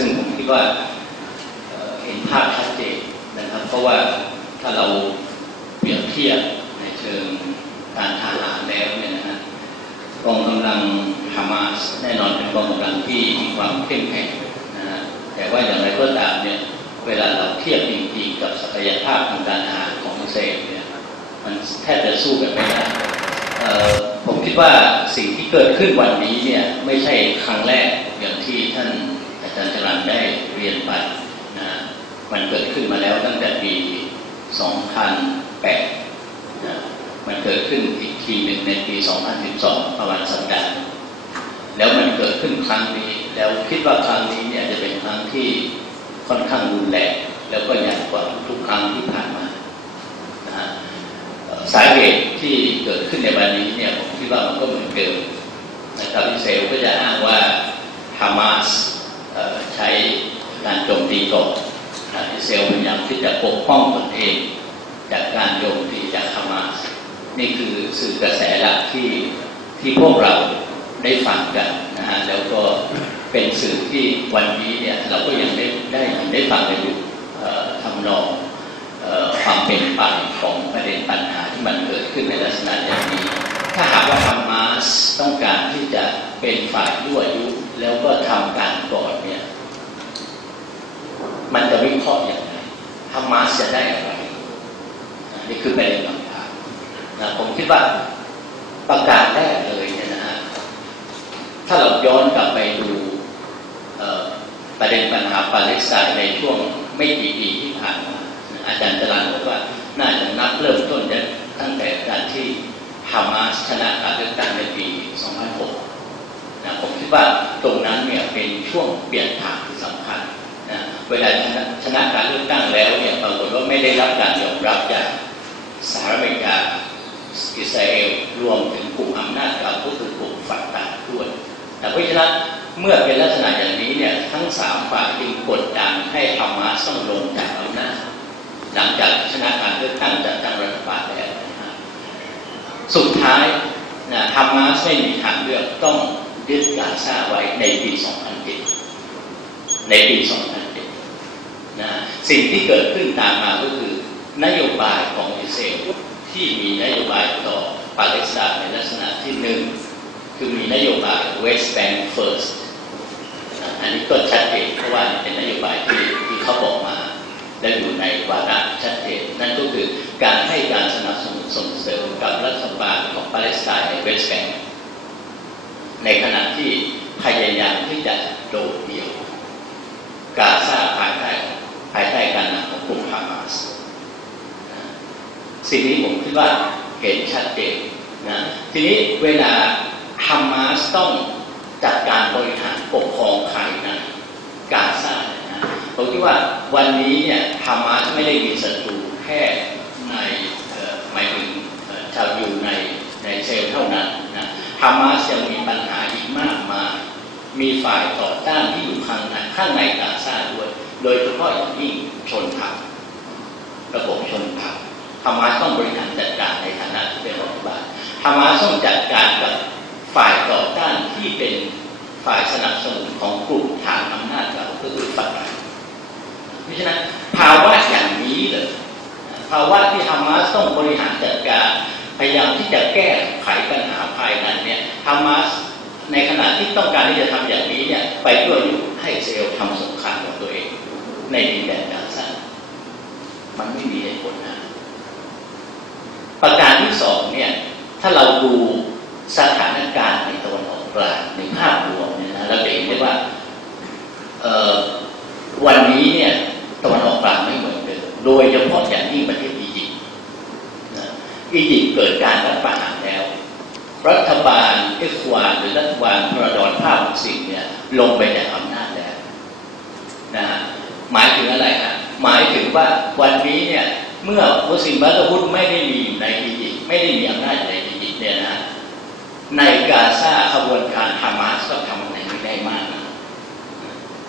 ซึ่งผมคิดว่าเห็นภาพชัดเจนนะครับ เพราะว่าถ้าเราเปรียบเทียบในเชิงการทหารแล้วเนี่ยนะฮะกองกำลังฮามาสแน่นอนเป็นกองกำลังที่มีความเข้มแข็งนะฮะแต่ว่าอย่างไรก็ตามเนี่ยเวลาเราเทียบจริงๆกับศักยภาพทางการทหารของอิสราเอลเนี่ยมันแทบจะสู้กันไม่ได้ผมคิดว่าสิ่งที่เกิดขึ้นวันนี้เนี่ยไม่ใช่ครั้งแรกอย่างที่ท่าน จารย์จรันได้เรียนไปนะมันเกิดขึ้นมาแล้วตั้งแต่ปี 2008นะมันเกิดขึ้นอีกทีหนึ่งในปี 2012 ประมาณสัปดาห์แล้วมันเกิดขึ้นครั้งนี้ แล้วคิดว่าครั้งนี้เนี่ยจะเป็นครั้งที่ค่อนข้างรุนแรงแล้วก็ใหญ่กว่าทุกครั้งที่ผ่านมานะฮะสาเหตุที่เกิดขึ้นในวันนี้เนี่ยผมคิดว่ามันก็เหมือนเดิมนะครับอิสราเอลก็จะอ้างว่าฮามาส ใช้การโจมตีก่อนอิสราเอลพยายามที่จะปกป้องตนเอง จากการโจมตีจากฮามาสนี่คือสื่อกระแสหลักที่ที่พวกเราได้ฟังกันนะฮะแล้วก็เป็นสื่อที่วันนี้เนี่ยเราก็ยังได้ได้ได้ฟังกันอยู่ทำนองความเป็นไปของประเด็นปัญหาที่มันเกิดขึ้นในลักษณะอย่างนี้ ถ้าหากว่าฮามาสต้องการที่จะเป็นฝ่ายยั่วยุแล้วก็ทำการก่อนเนี่ย มันจะวิเคราะห์อย่างไรฮามาสจะได้อะไรนี่คือประเด็นคำถามนะผมคิดว่าประกาศแรกเลยเนี่ยนะฮะถ้าเราย้อนกลับไปดูประเด็นปัญหาปาเลสไตน์ในช่วงไม่กี่ปีที่ผ่านมาอาจารย์จรันบอกว่าน่าจะนับเริ่มต้นตั้งแต่การที่ฮามาสชนะการเลือกตั้งในปี 2006นะผมคิดว่าตรงนั้นเนี่ยเป็นช่วงเปลี่ยนผ่านที่สำคัญ เวลาชนะการเลือกตั้งแล้วเนี่ยปรากฏว่าไม่ได้รับการยอมรับจากสหรัฐอเมริกาอิสราเอลรวมถึงกลุ่มอำนาจเก่าก็คือกลุ่มฝักตาด้วยแต่เพราะฉะนั้นเมื่อเป็นลักษณะอย่างนี้เนี่ยทั้งสามฝ่ายจึงกดดันให้ฮามาสต้องลงจากอำนาจหลังจากชนะการเลือกตั้งจากตั้งรัฐบาลแล้วสุดท้ายนะฮามาสไม่มีทางเลือกต้องยึดกาซาไว้ในปี 2007 ในปี 2007 นะสิ่งที่เกิดขึ้นตามมาก็คือนโยบายของอิสราเอลที่มีนโยบายต่อปาเลสไตน์ในลักษณะที่หนึ่งคือมีนโยบาย West Bank First อันนี้ก็ชัดเจนเพราะว่าเป็นนโยบายที่ที่เขาบอกมา และอยู่ในวาระชัดเจนนั่นก็คือการให้การสนับสนุนส่งเสริมกับรัฐบาลของปาเลสไตน์ในเวสต์แบงก์ในขณะที่พยายามที่จะโดดเดี่ยวกาซาภายใต้ภายใต้การนำของกลุ่มฮามาส สิ่งนี้ผมคิดว่าเห็นชัดเจนนะทีนี้เวลาฮามาสต้องจัดการบริหารปกครองภายในกาซานะผมคิดว่าวันนี้เนี่ยฮามาสไม่ได้มีศัตรูแค่ในหมายถึงชาวอยู่ในในเซลเท่านั้นนะฮามาสยังมีปัญหาอีกมากมายมีฝ่ายต่อต้านที่อยู่ข้างในข้างในกาซาด้วย โดยเฉพาะอย่างยิ่งชนเผ่าระบบชนเผ่า ฮามาสต้องบริหารจัดการในฐานะที่เป็นรัฐบาลฮามาสต้องจัดการกับฝ่ายต่อต้านที่เป็นฝ่ายสนับสนุนของกลุ่มฐานอำนาจเราก็คือฝั่งเพราะฉะนั้นภาวะอย่างนี้เลยภาวะที่ฮามาสต้องบริหารจัดการพยายามที่จะแก้ไขปัญหาภายในเนี่ยฮามาสในขณะที่ต้องการที่จะทำอย่างนี้เนี่ยไปยั่วยุให้เซลล์ทำสงครามของตัวเอง ในดินแดนกาซามันไม่มีเหตุผลนะการที่สองเนี่ย ถ้าเราดูสถานการณ์ในตะวันออกกลางในภาพรวมเนี่ยนะเราจะเห็นได้ว่าวันนี้เนี่ยตะวันออกกลางไม่เหมือนเดิมโดยเฉพาะอย่างยิ่งประเทศอียิปต์อียิปต์เกิดการรัฐประหารแล้ว รัฐบาลเอฟวานหรือรัฐบาลพระดอนภาพสิ่งเนี่ยลงไปจากอำนาจแล้วนะฮะหมายถึงอะไรฮะหมายถึงว่าวันนี้เนี่ยเมื่อมุสลิมบาตฮุดไม่ได้มีอยู่ในอียิปต์ไม่ได้มีอำนาจใน เนี่ยนะในกาซาขบวนการฮามาสก็ทำอะไรไม่ได้มากนะ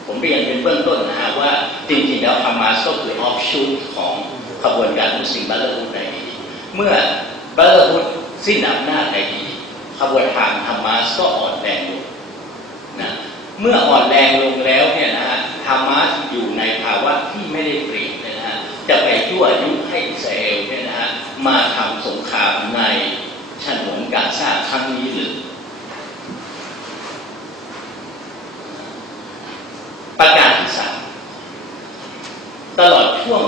ผมเรียนเป็นเบื้องต้นนะฮะว่าจริงๆแล้วฮามาสก็คือออฟชูตของขบวนการมุสลิมบาตฮุดในอีตเมื่อบาตฮุดสิ้นอำนาจในอีตขบวนการฮามาสก็อ่อนแรงลงเมื่ออ่อนแรงลงแล้วเนี่ยนะฮะฮามาสอยู่ในภาวะที่ไม่ได้เปรียบเนี่ยนะฮะจะไปยั่วยุให้อิสราเอลเนี่ยนะฮะมาทำสงครามใน กาซาครั้งนี้หรือประการที่สามตลอดช่วง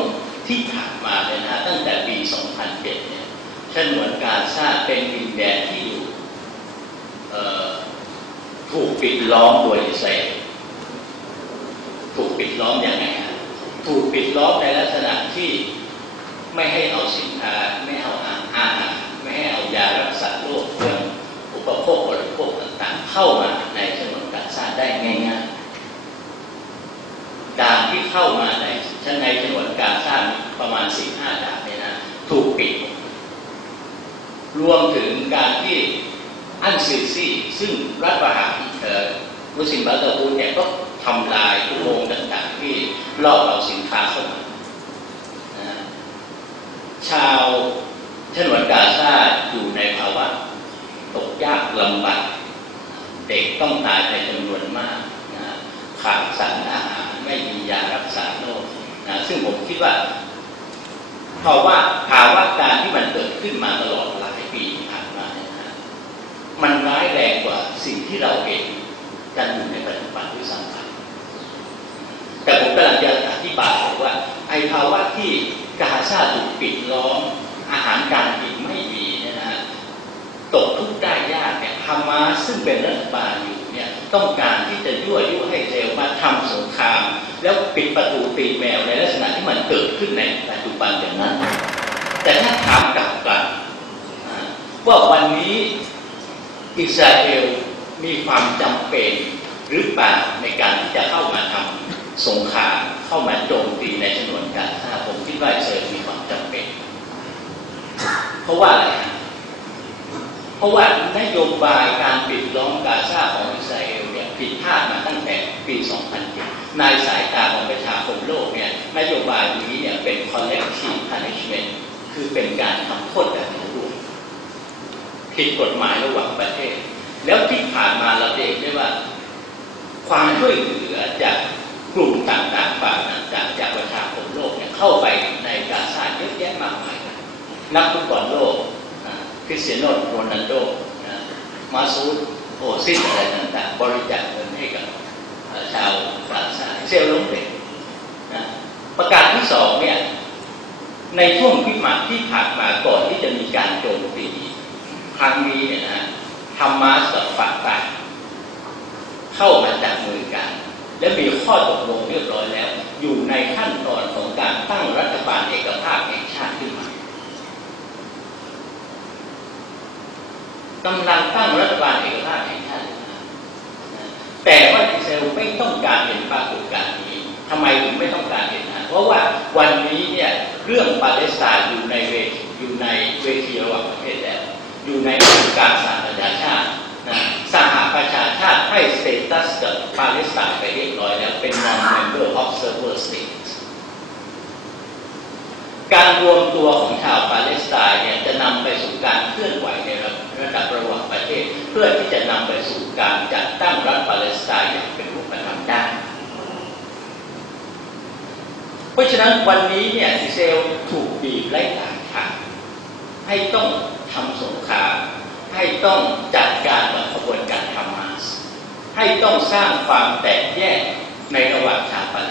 ที่ผ่านมาเลยนะตั้งแต่ปี 2007 เนี่ยฉนวนกาซาเป็นดินแดนที่อยู่ถูกปิดล้อมโดยอิสราเอลถูกปิดล้อมอยังไงฮะถูกปิดล้อมในลักษณะที่ไม่ให้เอาสินค้าไม่เอา เข้ามาในฉนวนกาซาได้ง่ายๆด่านที่เข้ามาในชั้นในฉนวนกาซาประมาณสี่ห้าด่านเนี่ยนะถูกปิด รวมถึงการที่อันซีซีซึ่งรัฐประหารมุสลิมบาเตอร์บูนเนี่ยก็ทำลายอุโมงค์ต่างๆ ที่ล่อเอาสินค้าเข้ามาชาวฉนวนกาซาอยู่ในภาวะตกยากลำบาก เด็กต้องตายในจำนวนมากนะขาดสารอาหารไม่มียารักษาโรคนะซึ่งผมคิดว่าเพราะว่าภาวะการที่มันเกิดขึ้นมาตลอดหลายปีผ่านมาเนี่ยนะมันร้ายแรงกว่าสิ่งที่เราเห็นกันอยู่ในปัจจุบันด้วยซ้ำไปแต่ผมกำลังจะอธิบายว่าไอ้ภาวะที่กาซาถูกปิดล้อมอาหารการกินไม่มีเนี่ยนะตกทุกข์ได้ยากเนี่ยฮามาซึ่งเป็นรัฐบาลอยู่เนี่ยต้องการที่จะยั่วยุให้เซลมาทำสงคราม แล้วปิดประตูตีแมวในลักษณะที่มันเกิดขึ้นในปัจจุบันอย่างนั้น แต่ถ้าถามกลับกันว่าวันนี้อิสราเอลมีความจำเป็นหรือเปล่าในการที่จะเข้ามาทำสงครามเข้ามาโจมตีในฉนวนกาซาผมคิดว่าอิสราเอลมีความจำเป็น เพราะว่าอะไร เพราะว่านโยบายการปิดล้อมกาซาของอิสราเอลเนี่ยผิดพลาดมาตั้งแต่ปี 2007 ในสายตาของประชาคมโลกเนี่ยนโยบายนี้เนี่ยเป็น collective punishment คือเป็นการทำโทษแบบรวมผิดกฎหมายระหว่างประเทศ แล้วที่ผ่านมาเราเห็นได้ว่า ความช่วยเหลือจากกลุ่มต่างๆฝ่ายต่างๆจากประชาคมโลกเนี่ยเข้าไปในกาซาเยอะแยะมากมายนักฟุตบอลโลก ริสเตียโนโรนัลโดมาซูดโอซิสอะไรต่างๆบริจาคเงินให้กับชาวกาซาเศสเซลล์เด็กประกาศที่สองเนี่ยในช่วงที่มาที่ผ่านมาก่อนที่จะมีการโจมตีครั้งนี้เนี่ยนะฮามาสกับฝักตาเข้ามาจับมือกัน และมีข้อตกลงเรียบร้อยแล้ว อยู่ในขั้นตอนของการตั้งรัฐบาลเอกภาพแห่งชาติขึ้นมา กำลังตั้งรัฐบาลเอกภาพแห่งชาติแต่ว่าอิสราเอลไม่ต้องการเห็นปรากฏการณ์นี้ทำไมถึงไม่ต้องการเห็นนะเพราะว่าวันนี้เนี่ยเรื่องปาเลสไตน์อยู่ในเวทีอยู่ในเวทีระหว่างประเทศแล้ว อยู่ในองค์การสหประชาชาตินะสหประชาชาติให้สเตตัสกับปาเลสไตน์ไปเรียบร้อยแล้วเป็น non-member observer state การรวมตัวของชาวปาเลสไตน์เนี่ยจะนำไปสู่การเคลื่อนไหวในระดับระหว่างประเทศ เพื่อที่จะนำไปสู่การจัดตั้งรัฐปาเลสไตน์อย่างเป็นรูปธรรมได้เพราะฉะนั้นวันนี้เนี่ยอิสราเอลถูกบีบไล่ตามทางให้ต้องทำสงครามให้ต้องจัดการกับขบวนการฮามาสให้ต้องสร้างความแตกแยกในระหว่างชาวปาเลสไตน์